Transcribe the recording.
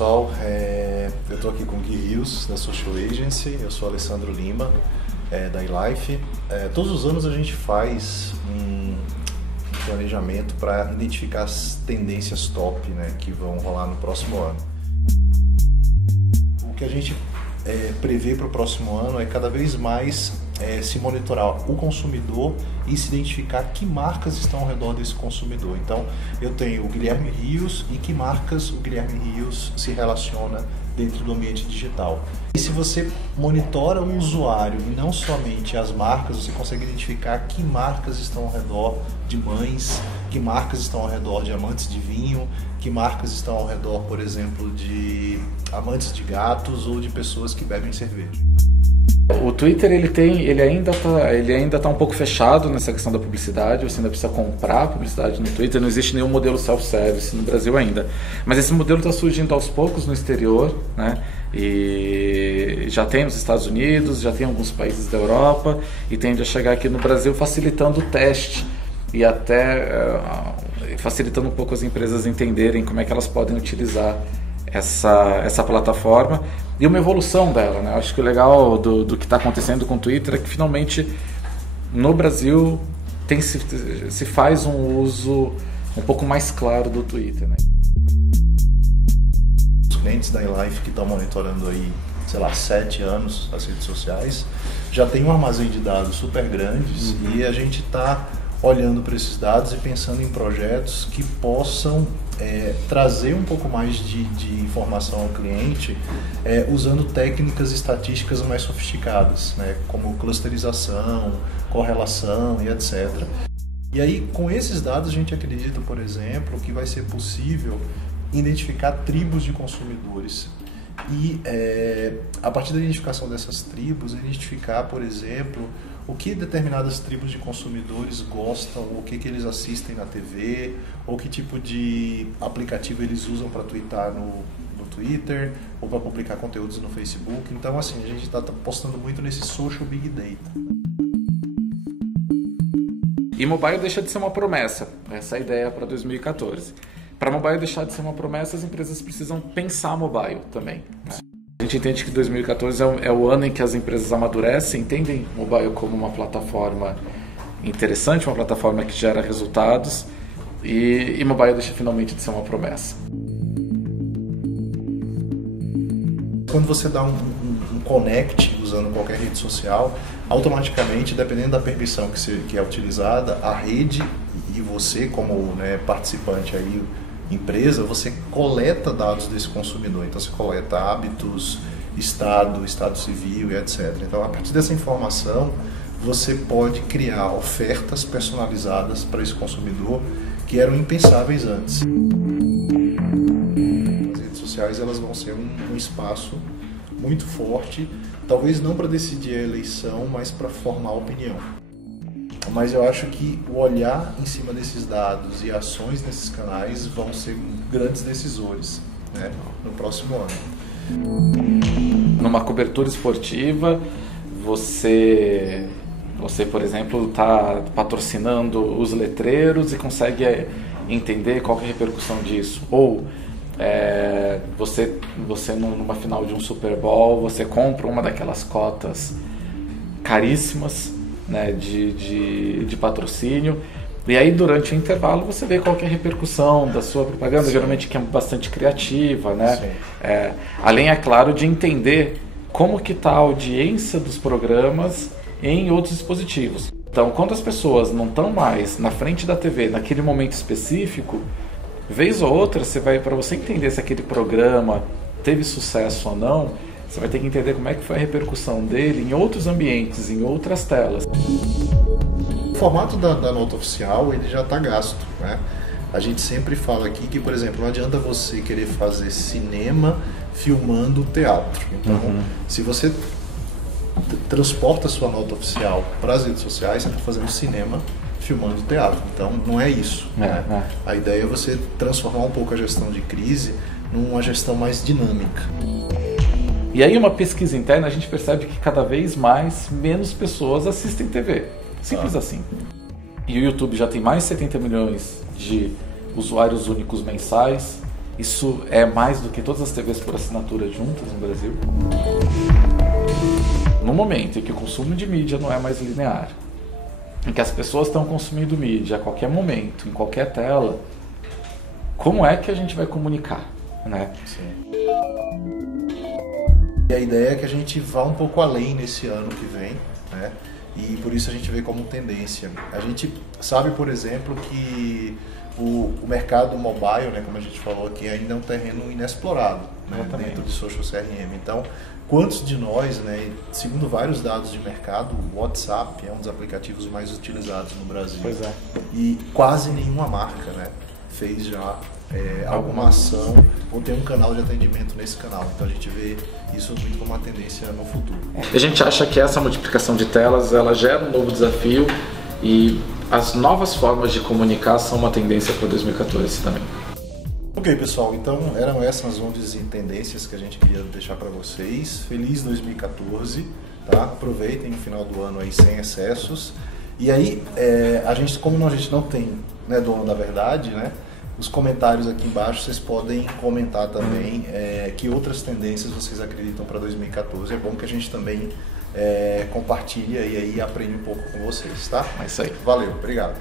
pessoal, eu estou aqui com o Gui Rios, da Social Agency, eu sou Alessandro Lima, da eLife. Todos os anos a gente faz um planejamento para identificar as tendências top, né, que vão rolar no próximo ano. O que a gente prevê para o próximo ano é cada vez mais se monitorar o consumidor e se identificar que marcas estão ao redor desse consumidor. Então, eu tenho o Guilherme Rios e que marcas o Guilherme Rios se relaciona dentro do ambiente digital. E se você monitora o usuário e não somente as marcas, você consegue identificar que marcas estão ao redor de mães, que marcas estão ao redor de amantes de vinho, que marcas estão ao redor, por exemplo, de amantes de gatos ou de pessoas que bebem cerveja. O Twitter ele ainda tá um pouco fechado nessa questão da publicidade. Você ainda precisa comprar publicidade no Twitter. Não existe nenhum modelo self-service no Brasil ainda. Mas esse modelo está surgindo aos poucos no exterior, né? E já tem nos Estados Unidos, já tem em alguns países da Europa e tende a chegar aqui no Brasil facilitando o teste e até facilitando um pouco as empresas entenderem como é que elas podem utilizar essa plataforma e uma evolução dela, né? Acho que o legal do que está acontecendo com o Twitter é que finalmente no Brasil se faz um uso um pouco mais claro do Twitter, né? Os clientes da eLife que estão monitorando aí, 7 anos as redes sociais, já tem um armazém de dados super grandes e a gente está olhando para esses dados e pensando em projetos que possam trazer um pouco mais de informação ao cliente usando técnicas estatísticas mais sofisticadas, né, como clusterização, correlação e etc. E aí, com esses dados, a gente acredita, por exemplo, que vai ser possível identificar tribos de consumidores e, a partir da identificação dessas tribos, identificar, por exemplo, o que determinadas tribos de consumidores gostam, o que eles assistem na TV, ou que tipo de aplicativo eles usam para twittar no Twitter, ou para publicar conteúdos no Facebook. Então, assim, a gente está apostando muito nesse social big data. E mobile deixa de ser uma promessa, essa é a ideia para 2014. Para mobile deixar de ser uma promessa, as empresas precisam pensar mobile também, né? A gente entende que 2014 é o ano em que as empresas amadurecem, entendem o mobile como uma plataforma interessante, uma plataforma que gera resultados, e mobile deixa finalmente de ser uma promessa. Quando você dá um connect usando qualquer rede social, automaticamente, dependendo da permissão que é utilizada, a rede e você como participante aí, empresa, você coleta dados desse consumidor. Então você coleta hábitos, estado civil e etc. Então, a partir dessa informação, você pode criar ofertas personalizadas para esse consumidor que eram impensáveis antes. As redes sociais elas vão ser um espaço muito forte, talvez não para decidir a eleição, mas para formar opinião. Mas eu acho que o olhar em cima desses dados e ações nesses canais vão ser grandes decisores, né, no próximo ano. Numa cobertura esportiva, você por exemplo, está patrocinando os letreiros e consegue entender qual que é a repercussão disso. Ou você numa final de um Super Bowl, você compra uma daquelas cotas caríssimas, né, de patrocínio, e aí durante o intervalo você vê qual que é a repercussão da sua propaganda. Sim. Geralmente que é bastante criativa, né? Além, é claro, de entender como que está a audiência dos programas em outros dispositivos. Então, quando as pessoas não estão mais na frente da TV naquele momento específico, vez ou outra, para você entender se aquele programa teve sucesso ou não, você vai ter que entender como é que foi a repercussão dele em outros ambientes, em outras telas. O formato da nota oficial ele já está gasto, né? A gente sempre fala aqui que, por exemplo, não adianta você querer fazer cinema filmando teatro. Então, se você transporta a sua nota oficial para as redes sociais, você está fazendo cinema filmando teatro. Então, não é isso, né? A ideia é você transformar um pouco a gestão de crise numa gestão mais dinâmica. E aí uma pesquisa interna a gente percebe que cada vez menos pessoas assistem TV. Simples assim. E o YouTube já tem mais de 70 milhões de usuários únicos mensais Isso é mais do que todas as TVs por assinatura juntas no Brasil? No momento em que o consumo de mídia não é mais linear, em que as pessoas estão consumindo mídia a qualquer momento, em qualquer tela, como é que a gente vai comunicar, né? Sim. E a ideia é que a gente vá um pouco além nesse ano que vem, né? E por isso a gente vê como tendência. A gente sabe, por exemplo, que o mercado mobile, né, como a gente falou aqui, ainda é um terreno inexplorado, né, dentro de social CRM. Então, quantos de nós, né, segundo vários dados de mercado, o WhatsApp é um dos aplicativos mais utilizados no Brasil. Pois é. E quase nenhuma marca, né, fez já alguma ação ou tem um canal de atendimento nesse canal. Então a gente vê isso muito como uma tendência no futuro. A gente acha que essa multiplicação de telas ela gera um novo desafio e as novas formas de comunicar são uma tendência para 2014 também. Ok, pessoal, então eram essas as ondas e tendências que a gente queria deixar para vocês. Feliz 2014, tá? Aproveitem o final do ano aí sem excessos. E aí, a gente, como a gente não tem, né, dono da verdade, né? Os comentários aqui embaixo vocês podem comentar também que outras tendências vocês acreditam para 2014. É bom que a gente também compartilhe e aí aprende um pouco com vocês, tá? É isso aí. Valeu, obrigado.